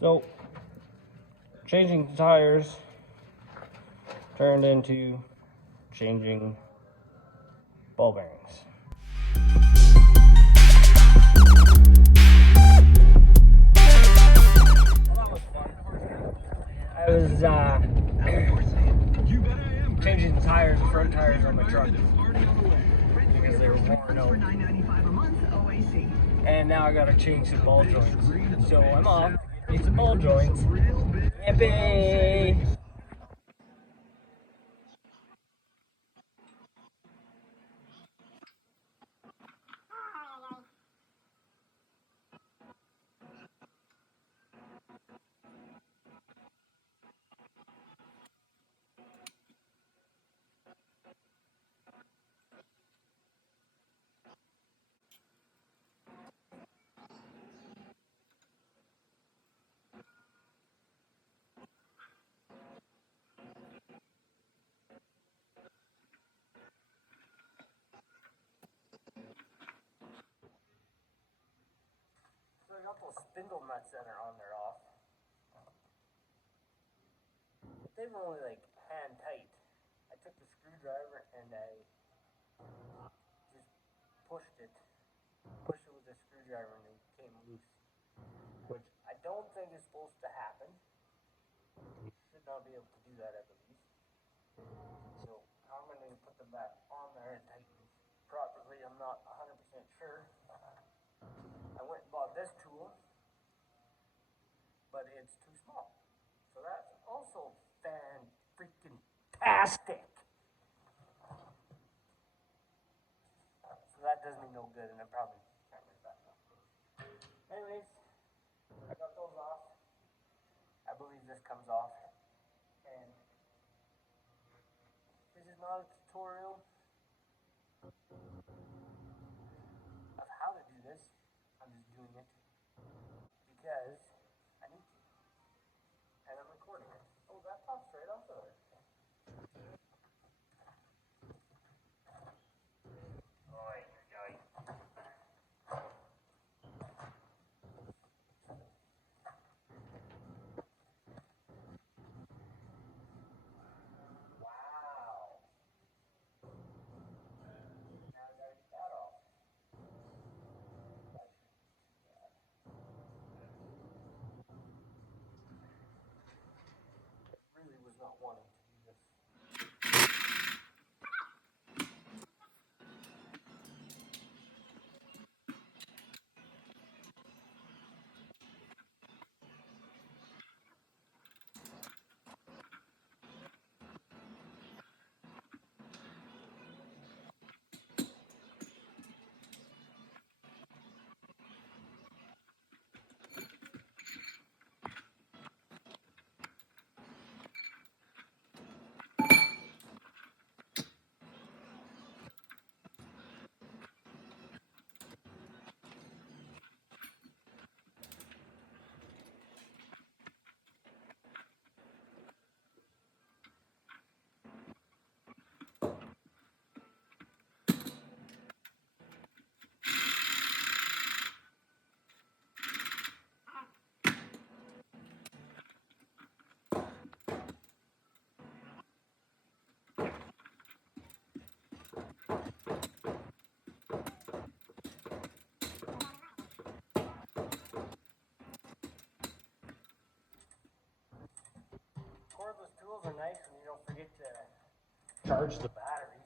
So, changing the tires turned into changing ball bearings. I was changing the tires, the front tires on my truck, because they were worn out. And now I gotta change some ball joints. So I'm off, need some ball joints. Yippee! So I got those spindle nuts that are on there off. They were only like hand tight. I took the screwdriver and I just pushed it with the screwdriver and it came loose. Which I don't think is supposed to happen. You should not be able to do that, I believe. So I'm going to put them back on there and tighten properly. I'm not 100% sure. I went and bought this tool, but it's too small. So that's also fan-freaking-tastic. So that does me no good, and I probably can't bring it back up. Anyways, I got those off. I believe this comes off. And this is not a tutorial of how to do this. I'm just doing it because I need to. And I'm recording it. Oh, that pops right off of there. Oy, oy. Wow. Now I gotta get that off. That shouldn't be too bad. I really was not wanting to do this. Cordless tools are nice when you don't forget to charge the batteries.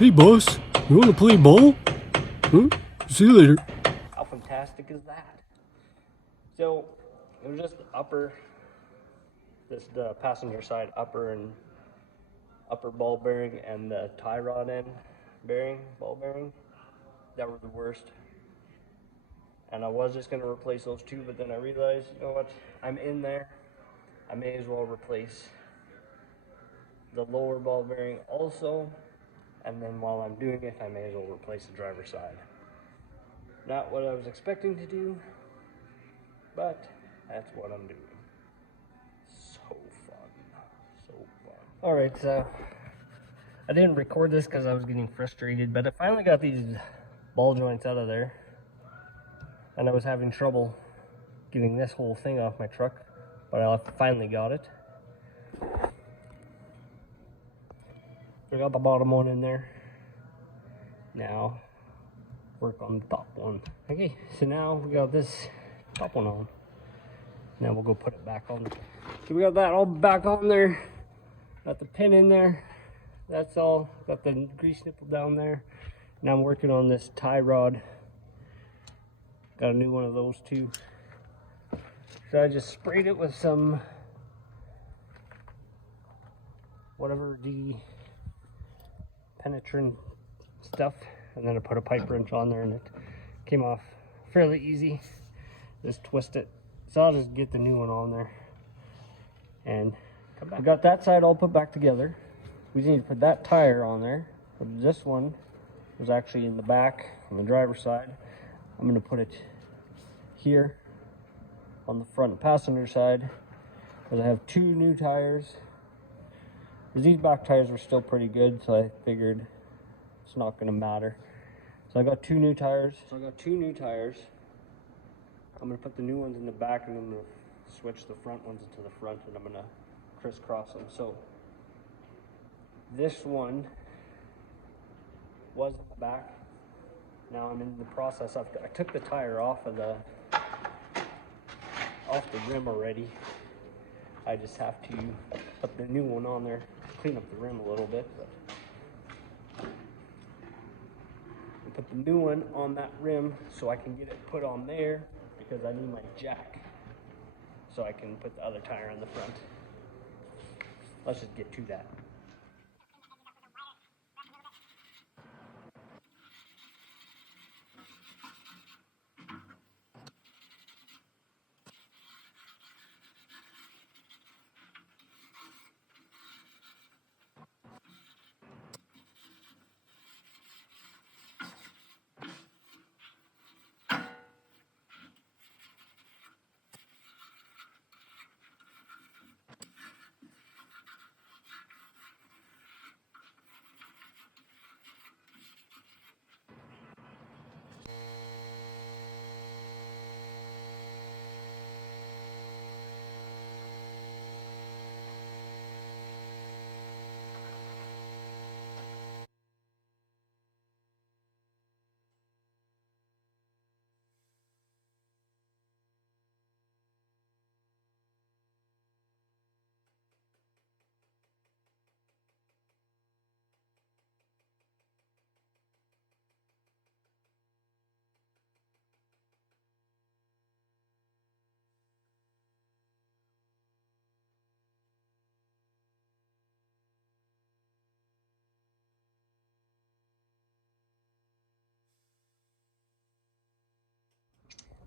Hey, boss, you want to play ball? Huh? See you later. How fantastic is that? So, it was just the upper, the passenger side upper ball bearing and the tie rod end ball bearing that were the worst. And I was just going to replace those two, but then I realized, you know what, I'm in there, I may as well replace the lower ball bearing also, and then while I'm doing it, I may as well replace the driver's side. Not what I was expecting to do, but that's what I'm doing. So fun. So fun. Alright, so I didn't record this because I was getting frustrated, but I finally got these ball joints out of there. And I was having trouble getting this whole thing off my truck, but I finally got it. We got the bottom one in there. Now, work on the top one. Okay, so now we got this top one on. Now we'll go put it back on. So we got that all back on there. Got the pin in there. That's all. Got the grease nipple down there. Now I'm working on this tie rod. Got a new one of those too. So I just sprayed it with some whatever the penetrant stuff, and then I put a pipe wrench on there and it came off fairly easy. Just twist it. So I'll just get the new one on there and come back. We got that side all put back together. We need to put that tire on there. This one was actually in the back on the driver's side. I'm going to put it here on the front passenger side because I have two new tires. These back tires were still pretty good, so I figured it's not going to matter. So I got two new tires. I'm going to put the new ones in the back, and I'm going to switch the front ones into the front, and I'm going to crisscross them. So this one was in the back. Now I'm in the process of, I took the tire off the rim already. I just have to put the new one on there, clean up the rim a little bit. But put the new one on that rim so I can get it put on there, because I need my jack so I can put the other tire on the front. Let's just get to that.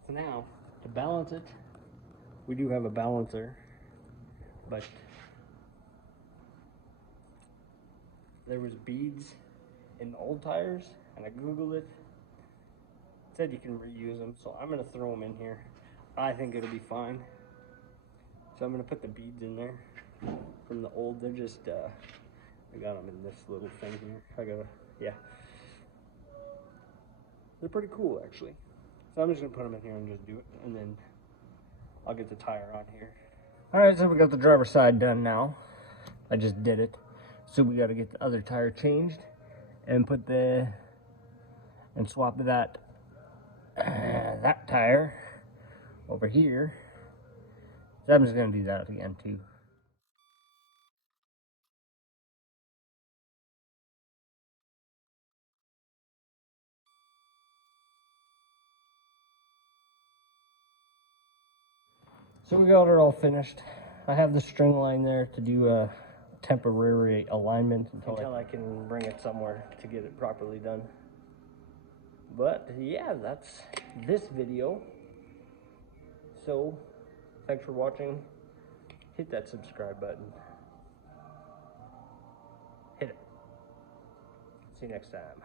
So now, to balance it, we do have a balancer, but there was beads in the old tires, and I googled it. It said you can reuse them, so I'm gonna throw them in here. I think it'll be fine. So I'm gonna put the beads in there from the old. They're just I got them in this little thing here. Yeah. They're pretty cool actually. So I'm just gonna put them in here and just do it, and then I'll get the tire on here. All right, so we got the driver's side done now. I just did it. So we got to get the other tire changed and swap that tire over here. So I'm just gonna do that again too. So we got it all finished. I have the string line there to do a temporary alignment until I can bring it somewhere to get it properly done. But yeah, that's this video. So thanks for watching. Hit that subscribe button. Hit it. See you next time.